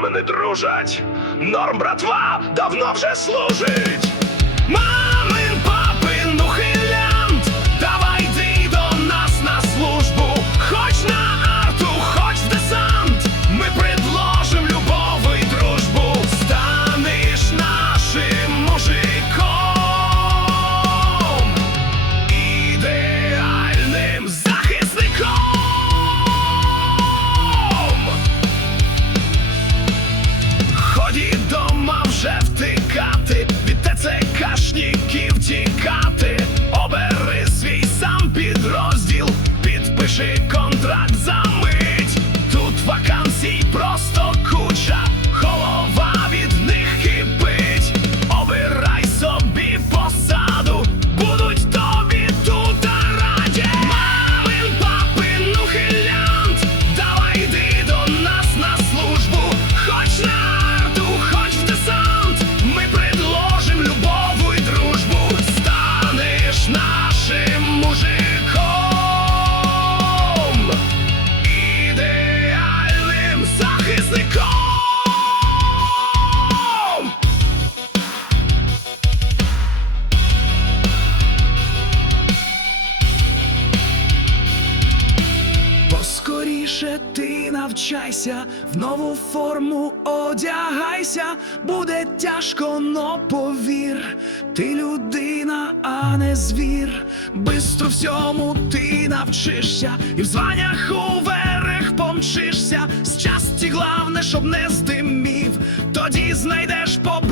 нами не дружать. Норм, братва, давно вже служить. Підрозділ, підпиши контракт за Поскоріше ти навчайся, в нову форму одягайся, буде тяжко, но повір, ти людина, а не звір. Бистро всьому ти навчишся, і в званнях у уверх помчишся. З часті главне, щоб не здимів, тоді знайдеш побачення.